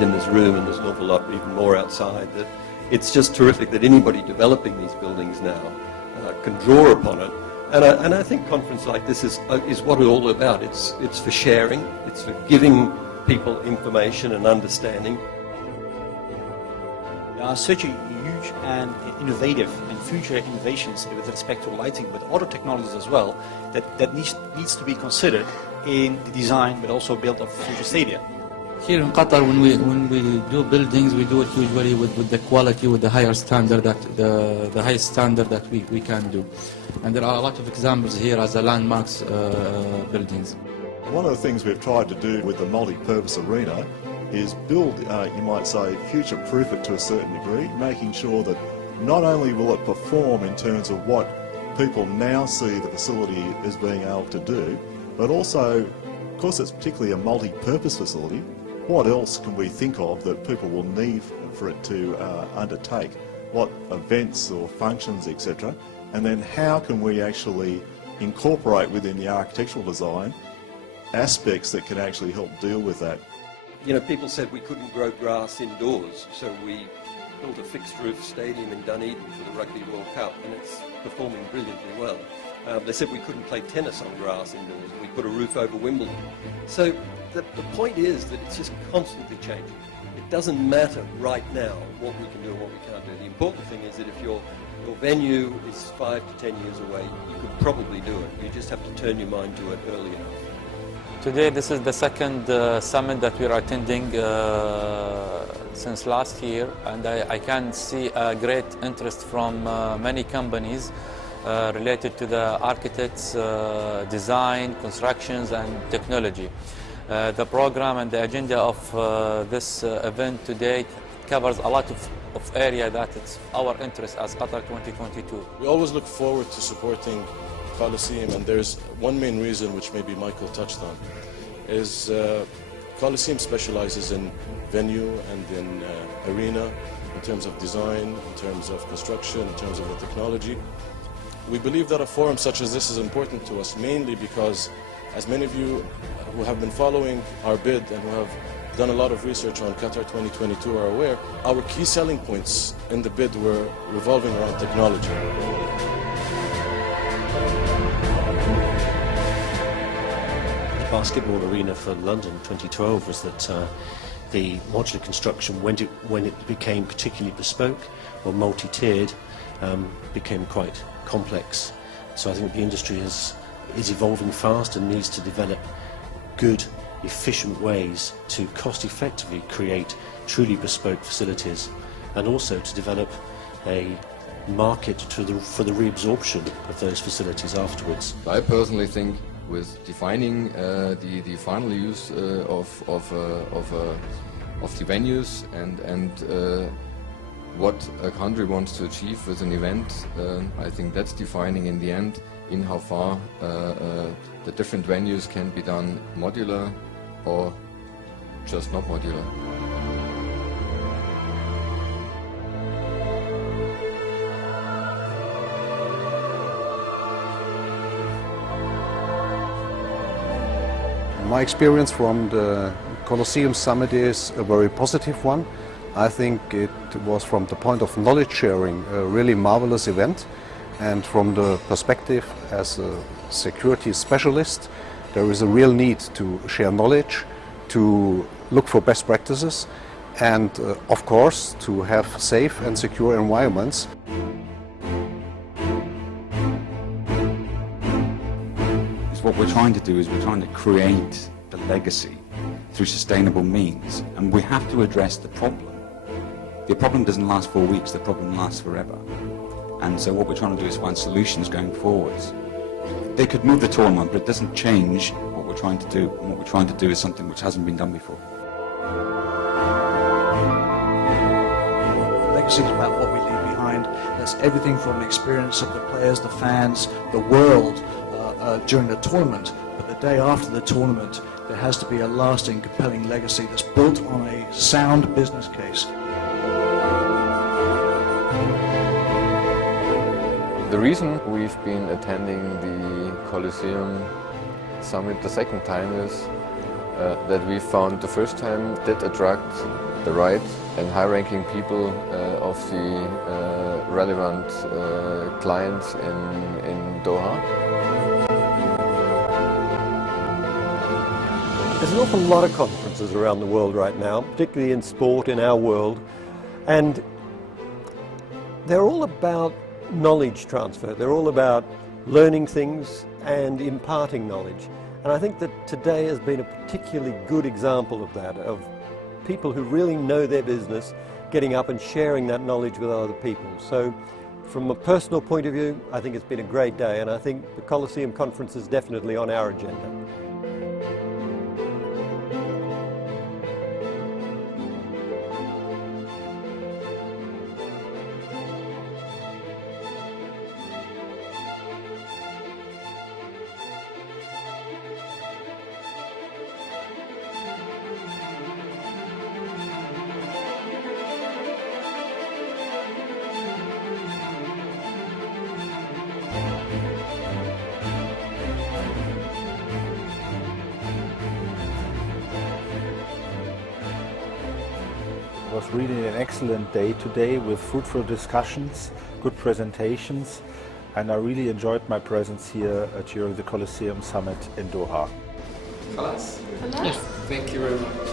knowledge in this room, and there's an awful lot even more outside, that it's just terrific that anybody developing these buildings now can draw upon it. And I think conference like this is what it's all about. It's for sharing, it's for giving people information and understanding. There are such a huge and innovative and future innovations with respect to lighting, but other technologies as well, that needs to be considered in the design, but also build of future stadia. Here in Qatar, when we do buildings, we do it usually with the quality, with the higher standard, that the highest standard that we can do. And there are a lot of examples here as a landmarks buildings. One of the things we've tried to do with the multi-purpose arena is build, you might say, future-proof it to a certain degree, making sure that not only will it perform in terms of what people now see the facility as being able to do, but also, of course it's particularly a multi-purpose facility, what else can we think of that people will need for it to undertake? What events or functions, etc. And then how can we actually incorporate within the architectural design aspects that can actually help deal with that? You know, people said we couldn't grow grass indoors, so we built a fixed roof stadium in Dunedin for the Rugby World Cup, and it's performing brilliantly well. They said we couldn't play tennis on grass indoors, and we put a roof over Wimbledon. So the point is that it's just constantly changing. It doesn't matter right now what we can do and what we can't do. The important thing is that if your venue is 5 to 10 years away, you could probably do it. You just have to turn your mind to it early enough. Today, this is the second summit that we are attending since last year, and I can see a great interest from many companies related to the architects, design, constructions and technology. The program and the agenda of this event today covers a lot of area that it's our interest as Qatar 2022. We always look forward to supporting Coliseum, and there's one main reason, which maybe Michael touched on, is Coliseum specializes in venue and in arena, in terms of design, in terms of construction, in terms of the technology. We believe that a forum such as this is important to us, mainly because, as many of you who have been following our bid and who have done a lot of research on Qatar 2022 are aware, our key selling points in the bid were revolving around technology. The basketball arena for London 2012 was that the modular construction, when it became particularly bespoke or multi-tiered, became quite complex. So I think the industry is evolving fast and needs to develop good, efficient ways to cost-effectively create truly bespoke facilities, and also to develop a market for the reabsorption of those facilities afterwards. I personally think with defining the final use of the venues and what a country wants to achieve with an event, I think that's defining in the end in how far the different venues can be done modular or just not modular. My experience from the Coliseum Summit is a very positive one. I think it was, from the point of knowledge sharing, a really marvelous event, and from the perspective as a security specialist, there is a real need to share knowledge, to look for best practices, and of course to have safe and secure environments. What we're trying to do is we're trying to create the legacy through sustainable means, and we have to address the problem. The problem doesn't last 4 weeks, the problem lasts forever. And so what we're trying to do is find solutions going forwards. They could move the tournament, but it doesn't change what we're trying to do. And what we're trying to do is something which hasn't been done before. Legacy is about what we leave behind. That's everything from the experience of the players, the fans, the world during the tournament. But the day after the tournament, there has to be a lasting, compelling legacy that's built on a sound business case. The reason we've been attending the Coliseum Summit the second time is that we found the first time did attract the right and high-ranking people of the relevant clients in Doha. There's an awful lot of conferences around the world right now, particularly in sport in our world, and they're all about knowledge transfer. They're all about learning things and imparting knowledge. And I think that today has been a particularly good example of that, of people who really know their business getting up and sharing that knowledge with other people. So from a personal point of view, I think it's been a great day, and I think the Coliseum Conference is definitely on our agenda. It was really an excellent day today with fruitful discussions, good presentations, and I really enjoyed my presence here during the Coliseum Summit in Doha. Yes, thank you very much.